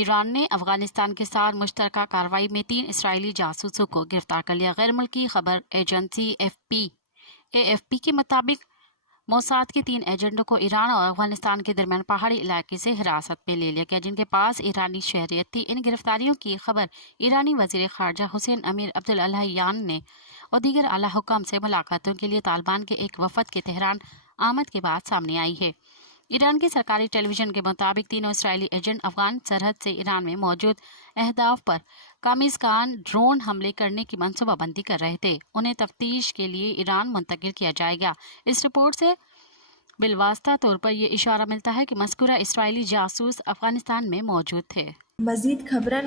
ایران نے افغانستان کے ساتھ مشترکہ کارروائی میں 3 اسرائیلی جاسوسوں کو گرفتار کر لیا۔ غیر ملکی خبر ایجنسی AFP کے مطابق موساد کے 3 ایجنٹوں کو ایران اور افغانستان کے درمیان پہاڑی علاقے سے حراست میں لے لیا گیا، جن کے پاس ایرانی شہریت تھی۔ ان گرفتاریوں کی خبر ایرانی وزیر خارجہ حسین امیر عبداللہیان نے اور دیگر اعلیٰ حکام سے ملاقاتوں کے لیے طالبان کے ایک وفد کے تہران آمد کے بعد سامنے آئی ہے۔ ایران کی سرکاری ٹیلی ویژن کے مطابق تینوں اسرائیلی ایجنٹ افغان سرحد سے ایران میں موجود اہداف پر کمیزگان ڈرون حملے کرنے کی منصوبہ بندی کر رہے تھے۔ انہیں تفتیش کے لیے ایران منتقل کیا جائے گا۔ اس رپورٹ سے بالواسطہ طور پر یہ اشارہ ملتا ہے کہ مذکورہ اسرائیلی جاسوس افغانستان میں موجود تھے۔ مزید خبرن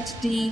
HD।